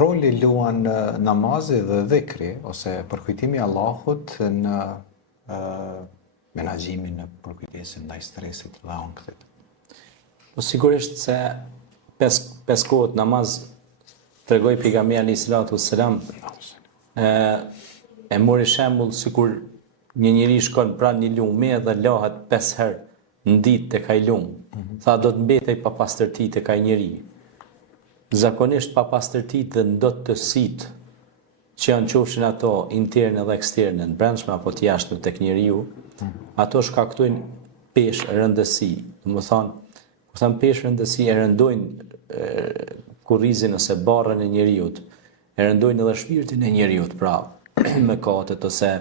Roli luan namazi dhe dhikri, ose përkujtimi i Allahut në menaxhimin e përkujdesin ndaj stresit dhe ankthit. Po sigurisht se pesë kohët namaz tregoi pejgamberi alayhis salatu wassalam e mori shembull sikur një njeri shkon pranë një lume dhe lahet 5 herë në ditë tek ai lum. Tha do të mbetej pa pastërti tek ai njeri. Zakonisht pa pastërti dhe ndotësit që janë qofshin ato interne dhe eksterne, në brendshme apo të jashtme tek njeriu, ato shkaktojnë peshë rëndësi. Domethënë, kur them peshë rëndësi e rëndojnë kurrizin ose barrën e njeriut, e rëndojnë edhe shpirtin e njeriut, pra mëkatet ose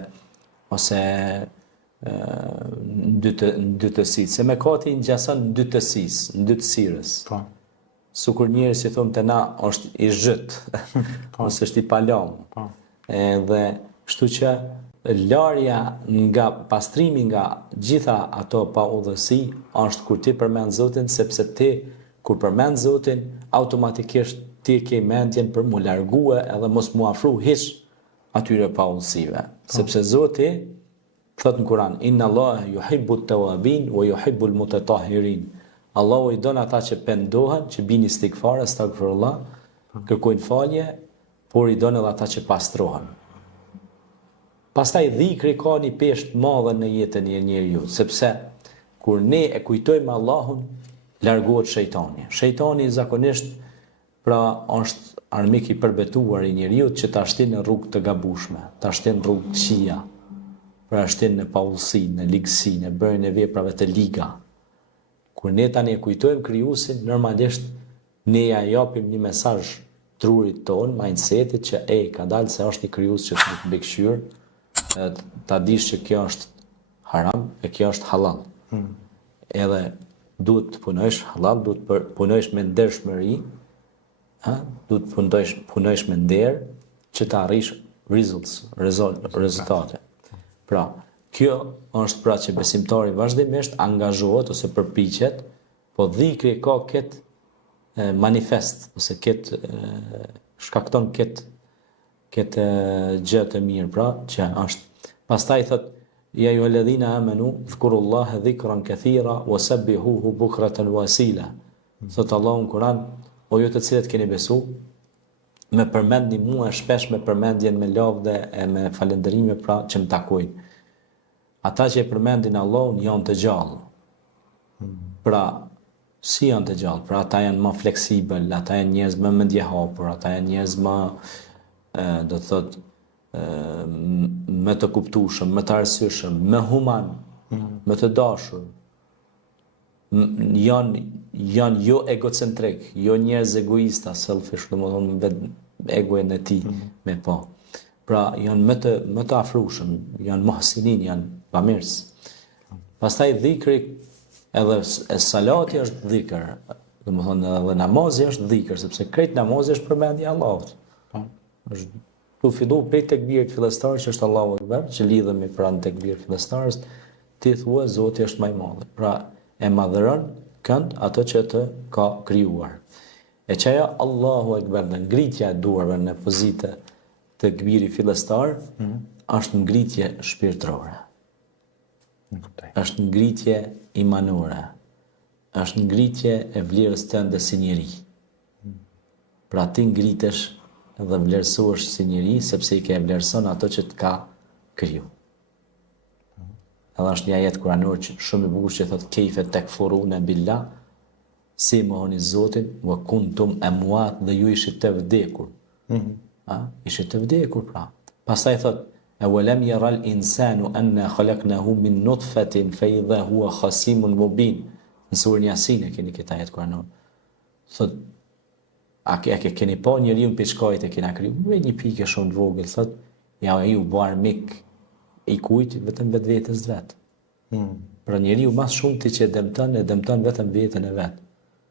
ndytësitë. Se mëkati ngjason ndytësirës. Po. Sukur njerëz si thonë të na është i zhyt, ose është i palom. Dhe kështu që larja nga pastrimi nga gjitha ato pa udhësi është kur ti përmend Zotin, sepse ti kur përmend Zotin automatikisht ti ke mendjen për mu largue edhe mos mu afru hiç atyre pa udhësive. Sepse Zoti thot në Kur'an: Inna Allah yuhibbu at-tawabin wa yuhibbu al-mutatahhirin. Allahu i don ata që pendohen, që bini istigfar, astagfirullah, kërkojnë falje, por i don edhe ata që pastrohen. Pastaj dhikri ka një peshë të madhe në jetën e njeriu, sepse kur ne e kujtojmë Allahun, largohet shejtani. Shejtani zakonisht pra është armik i përbetuar i njeriu që ta shtin në rrugë të gabueshme, ta shtin në rrugë të këqija, pra shtin në paullsi, në ligësi, në bërjen e veprave të liga. Kur ne tani e kujtojmë krijuesin, normalisht ne ja japim një mesazh trurit ton, mindsetit që ka dalë se është një krijues që të mbikëqyr, ta dish që kjo është haram e kjo është halal. Edhe duhet të punosh halal, duhet të punosh me ndershmëri, duhet të punosh me nder që të arrish rezultate. Pra, kjo është pra që besimtari vazhdimisht angazhohet ose përpiqet, po dhikri ka këtë manifest, ose këtë shkakton këtë gjë të mirë, pra që është. Pastaj thot: Ja ayyuhalladhina amanu dhkurullaha dhikran kathira wasabbihuhu bukratan wa asila. Thot Allahu në Kur'an: O ju të cilët keni besu, me përmendni mua shpesh me përmendjen me lavdë e me falëndërime, pra që më takojnë. Ata që e përmendin Allahun janë të gjallë. Pra, si janë të gjallë? Pra, ata janë më fleksibël, ata janë njerëz më mendjehapur, ata janë njerëz më, do të thotë, më të kuptueshëm, më të arsyeshëm, më human, më të dashur. Janë jo egocentrik, jo njerëz egoista, selfish, domethënë vetë egoin e tij me pa. Pra, janë më të afrueshëm, janë muhsinin, janë bamirës. Pastaj dhikri, edhe salati është dhikr, domethënë edhe namazi është dhikr, sepse krejt namazi është përmendje e Allahut. Është tu fillu prej tekbirit fillestar që është Allahu Akbar, që lidhemi pranë tekbirit fillestarës, ti thua Zoti është më i madh. Pra, e madhëron kënd ato që të ka krijuar. E çaja Allahu Akbar, në ngritja e duarve në pozitë të tekbiri fillestar, është ngritje shpirtërore. Është ngritje imanore. Është ngritje e vlerës tënde si njeri. Pra ti ngritesh dhe vlerësohesh si njeri, sepse i ke vlerëson ato që të ka kriju. Edhe është një ajet kuranor që shumë i bukur që thotë: Kejfe tekfuruna billah, si mohoni Zotin, wa kuntum amwat, dhe ju ishit të vdekur. Ishit të vdekur, pra. Pastaj thotë: Awalam yara al-insanu anna khalaqnahu min nutfatin fa idha huwa khasimun mubin. Në surën Yasin e keni këtë ajet kuranor. Thot: a keni pa njeriu pe shkajt e kena kriju? Me një pikë shumë të vogël, thot: ja ai u bë armik i kujt vetëm vetvetes vet. Pra njeriu më shumë ti që e dëmton vetëm veten e vet.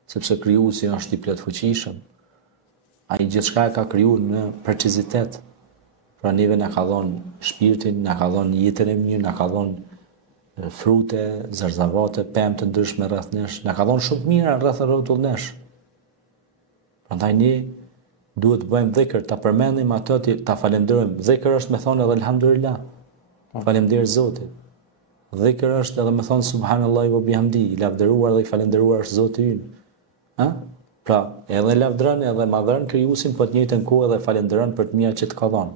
Sepse krijuesi është i plotfuqishëm. Ai gjithçka e ka krijuar në precizitet. Pra neve na ka dhënë shpirtin, na ka dhënë jetën e mirë, na ka dhënë frute, zarzavate, pemë të ndryshme rreth nesh, na ka dhënë shumë mira rreth rrotull nesh. Prandaj ne duhet të bëjmë dhikr, ta përmendim ato, ta falenderojmë. Dhikr është me thonë edhe elhamdulillah. Faleminderit Zotit. Dhikr është edhe me thonë subhanallahi wa bihamdi, i lavdëruar dhe i falenderuar është Zoti ynë. Ha? Pra, edhe lavdëron edhe madhron krijuesin, po të njëjtën kohë edhe falenderon për të mirat që të ka dhënë.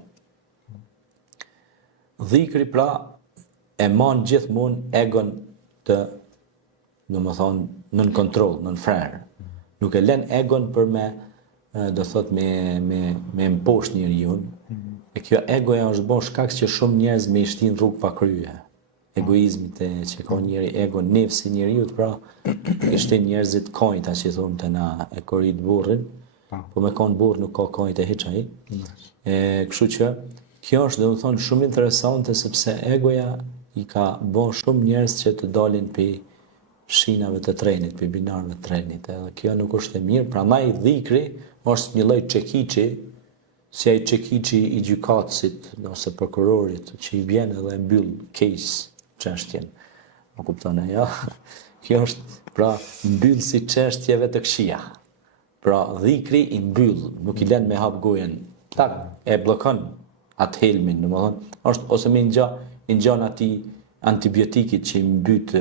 Dhikri pra e man gjithmonë egon të, domethënë, nën kontroll, nën frer. Nuk e lën egon për me, do thot me mposht njeriu. E kjo egoja është bërë shkak që shumë njerëz me i shtin rrugë pa krye. Egoizmit që ka njëri ego nefsi njeriu, pra i shtin njerëzit kojta që thonë të na e korit burrin, po me kon burr nuk ka kojt e hiç ai. Kështu që kjo është domethënë shumë interesante sepse egoja i ka bën shumë njerëz që të dalin pe shinave të trenit, pe binarëve të trenit. Edhe kjo nuk është e mirë, prandaj dhikri është një lloj çekiçi, si ai çekiçi i gjykatësit ose prokurorit që i vjen edhe e mbyll case çështjen. Më kupton e ja? Kjo është pra mbyllësi çështjeve të këqija. Pra dhikri i mbyll, nuk i lën me hap gojen. Tak, e bllokon atë helmin, domethënë, është ose më i ngjan atij antibiotikit që i mbyt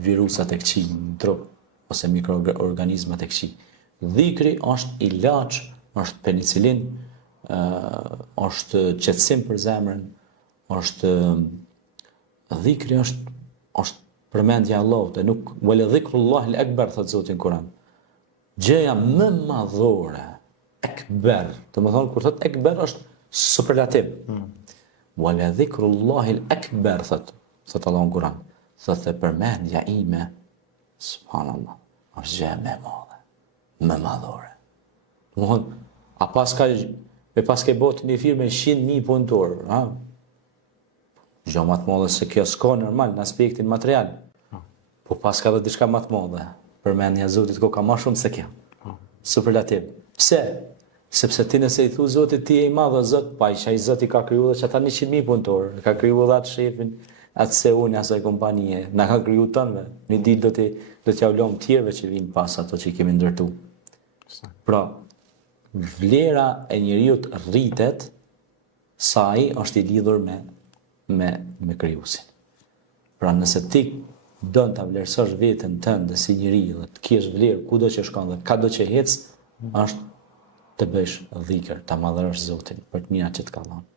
virusat e këqij në trup ose mikroorganizmat e këqij. Dhikri është ilaç, është penicilin, është qetësim për zemrën, është dhikri është përmendja e Allahut, e nuk wala dhikrullahi al-akbar thot Zoti në Kur'an. Gjëja më madhore, akbar, domethënë kur thot akbar është superlativ. Wala dhikrullahi al-akbar thot Allahu në Kur'an. Thotë përmendja ime, subhanallah, është gjë më e madhe, më madhore. Domethënë, a paske botë një firme 100.000 punëtorë, ha? Gjë më të madhe se kjo s'ka normal në aspektin material. Po paska dhe diçka më të madhe. Përmendja e Zotit ka më shumë se kjo. Superlativ. Pse? Sepse ti nëse i thu Zotit ti je i madh o Zot, pa ai Zoti ka krijuar edhe ata 100.000 punëtorë, ka krijuar edhe atë shefin, atë seun asaj kompanie, na ka krijuar tonë. Një ditë do t'ja ulëm tjerëve që vinë pas ato që i kemi ndërtu. Pra, vlera e njeriut rritet sa ai është i lidhur me krijuesin. Pra nëse ti don ta vlerësosh veten tënde si njeri dhe të kesh vlerë kudo që shkon dhe kado që ec, është të bësh dhikr, ta madhërosh Zotin për të mirat që të ka dhënë.